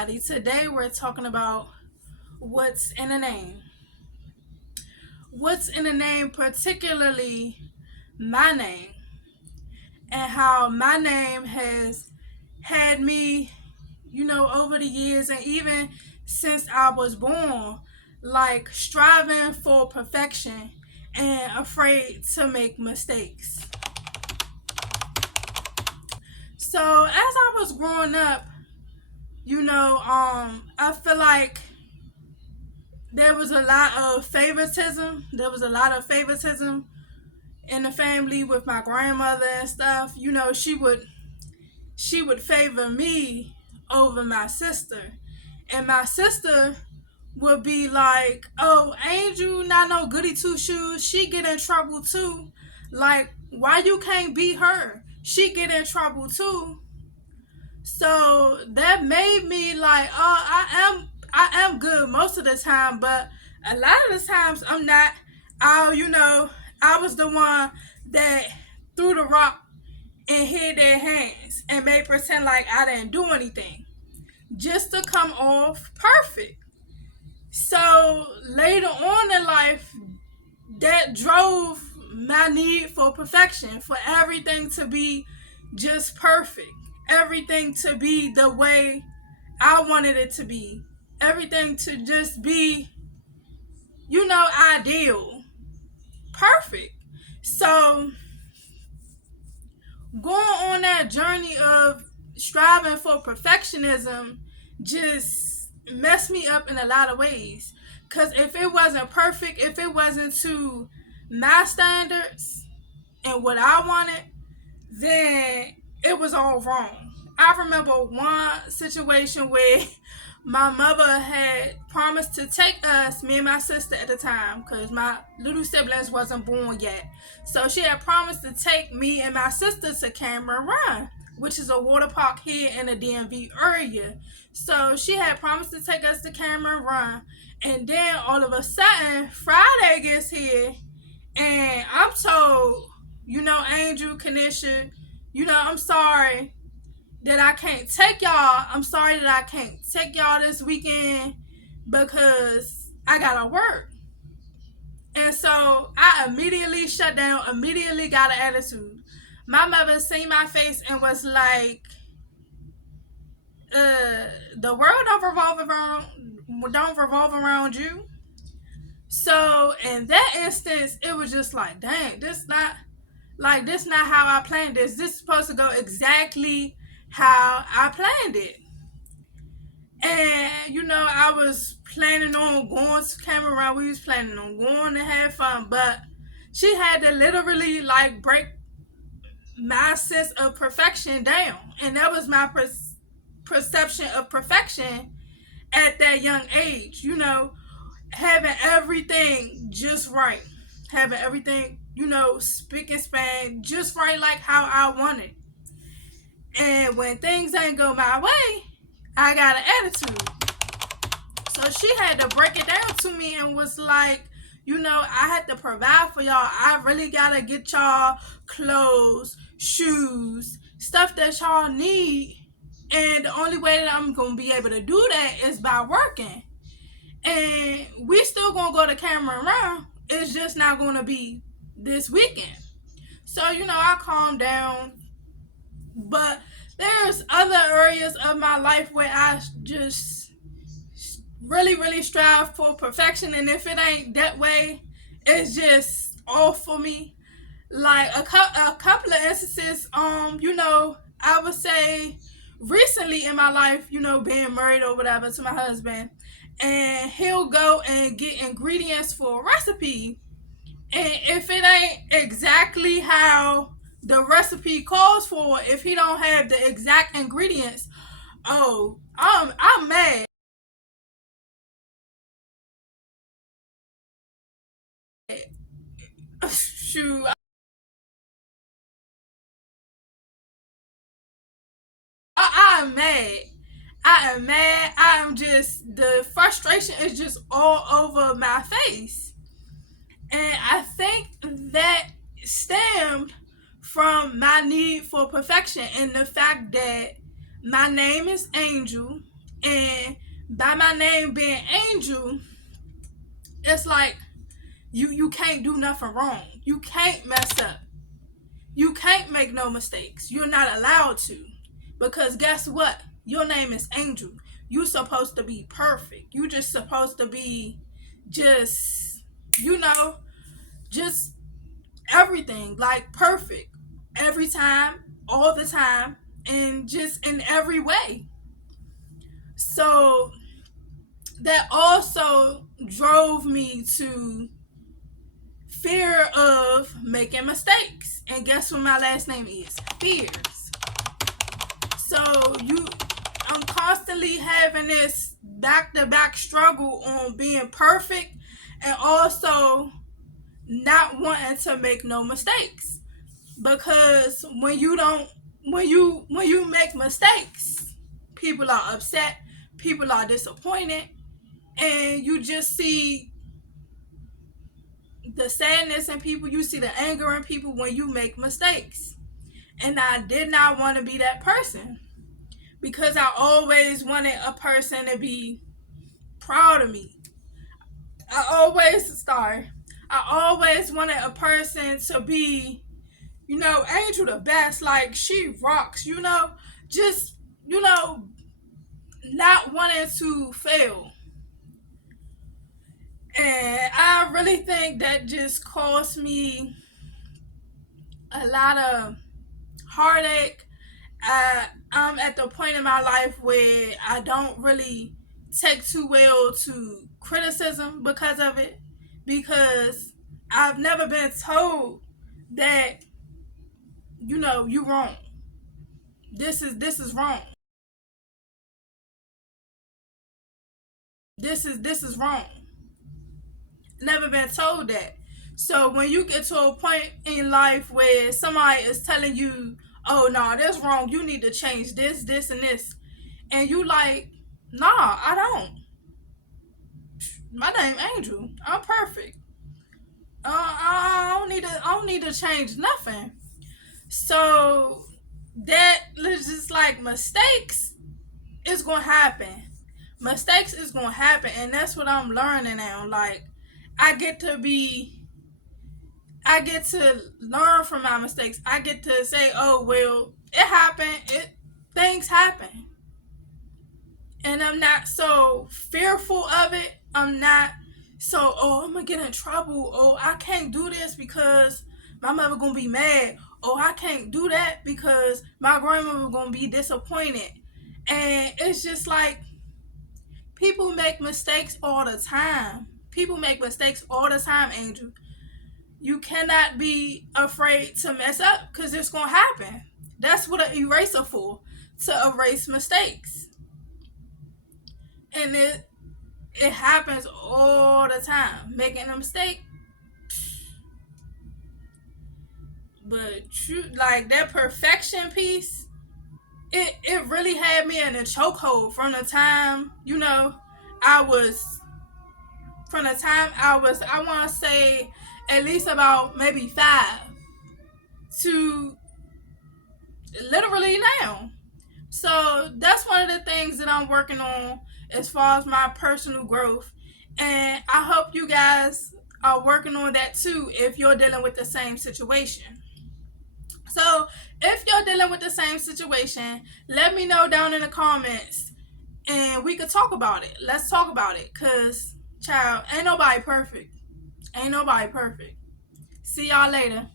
everybody. Today we're talking about what's in a name. What's in a name, particularly my name, and how my name has had me, over the years and even since I was born, like striving for perfection and afraid to make mistakes. So as I was growing up, I feel like there was a lot of favoritism. There was a lot of favoritism in the family with my grandmother and stuff. She would favor me over my sister. And my sister would be like, "Oh, Angel, not no goody two shoes. She get in trouble too. Like, why you can't beat her? She get in trouble too." So that made me like, oh, I am good most of the time, but a lot of the times I'm not. I was the one that threw the rock and hid their hands and made pretend like I didn't do anything just to come off perfect. So later on in life, that drove my need for perfection, for everything to be just perfect, everything to be the way I wanted it to be, everything to just be, ideal, perfect. So going on that journey of striving for perfectionism just messed me up in a lot of ways. Because if it wasn't perfect, if it wasn't to my standards and what I wanted, then it was all wrong. I remember one situation where my mother had promised to take us, me and my sister at the time, because my little siblings wasn't born yet. So she had promised to take me and my sister to Cameron Run, which is a water park here in the DMV area. So she had promised to take us to Cameron Run. And then all of a sudden, Friday gets here, and I'm told, Angel, Kanisha, I'm sorry that I can't take y'all. I'm sorry that I can't take y'all this weekend because I gotta work. And so I immediately shut down, immediately got an attitude. My mother seen my face and was like, the world don't revolve around you. So in that instance, it was just like, dang, this not how I planned this. This is supposed to go exactly how I planned it. And I was planning on going to Cameron. We was planning on going to have fun, but she had to literally like break my sense of perfection down, and that was my perception of perfection at that young age. Having everything just right, having everything spick and span just right, like how I wanted. And when things ain't go my way, I got an attitude. So she had to break it down to me and was like, I had to provide for y'all. I really gotta get y'all clothes, shoes, stuff that y'all need. And the only way that I'm gonna be able to do that is by working. And we still gonna go to Cameron Run. It's just not gonna be this weekend. So, I calmed down. But there's other areas of my life where I just really, really strive for perfection. And if it ain't that way, it's just off for me. Like a couple of instances, I would say recently in my life, being married or whatever to my husband, and he'll go and get ingredients for a recipe. And if it ain't exactly how the recipe calls for, if he don't have the exact ingredients, oh, I'm mad. Shoot, I'm mad. I am mad. I am just, the frustration is just all over my face. And I think that stemmed from my need for perfection and the fact that my name is Angel And by my name being Angel, it's like you can't do nothing wrong. You can't mess up. You can't make no mistakes. You're not allowed to. Because guess what? Your name is Angel. You supposed to be perfect. You just supposed to be just, you know, just everything. Like perfect. Every time, all the time, and just in every way. So that also drove me to fear of making mistakes. And guess what my last name is? Fears. So I'm constantly having this back-to-back struggle on being perfect and also not wanting to make no mistakes. Because when you make mistakes, people are upset, people are disappointed, and you just see the sadness in people, you see the anger in people when you make mistakes. And I did not want to be that person because I always wanted a person to be proud of me. I always wanted a person to be, Angel the best, like she rocks, just, you know, not wanting to fail. And I really think that just cost me a lot of heartache. I'm at the point in my life where I don't really take too well to criticism because of it, because I've never been told that you wrong. This is wrong. This is wrong. Never been told that. So when you get to a point in life where somebody is telling you, "Oh no, that's wrong. You need to change this, and this," and you like, "Nah, I don't. My name Angel. I'm perfect. I don't need to change nothing." So that is just like mistakes is gonna happen. Mistakes is gonna happen, and that's what I'm learning now. Like I get to be I get to learn from my mistakes. I get to say, "Oh well, it happened. Things happen." And I'm not so fearful of it. I'm not so, "Oh, I'm gonna get in trouble. Oh, I can't do this because my mother gonna be mad. Oh, I can't do that because my grandmother gonna be disappointed." And it's just like people make mistakes all the time. People make mistakes all the time, Angel. You cannot be afraid to mess up because it's gonna happen. That's what an eraser for, to erase mistakes. And it happens all the time. Making a mistake. But like that perfection piece, it really had me in a chokehold from the time, I was I want to say at least about maybe 5 to literally now. So that's one of the things that I'm working on as far as my personal growth. And I hope you guys are working on that too if you're dealing with the same situation. So if you're dealing with the same situation, let me know down in the comments and we could talk about it. Let's talk about it. Cause child, ain't nobody perfect. Ain't nobody perfect. See y'all later.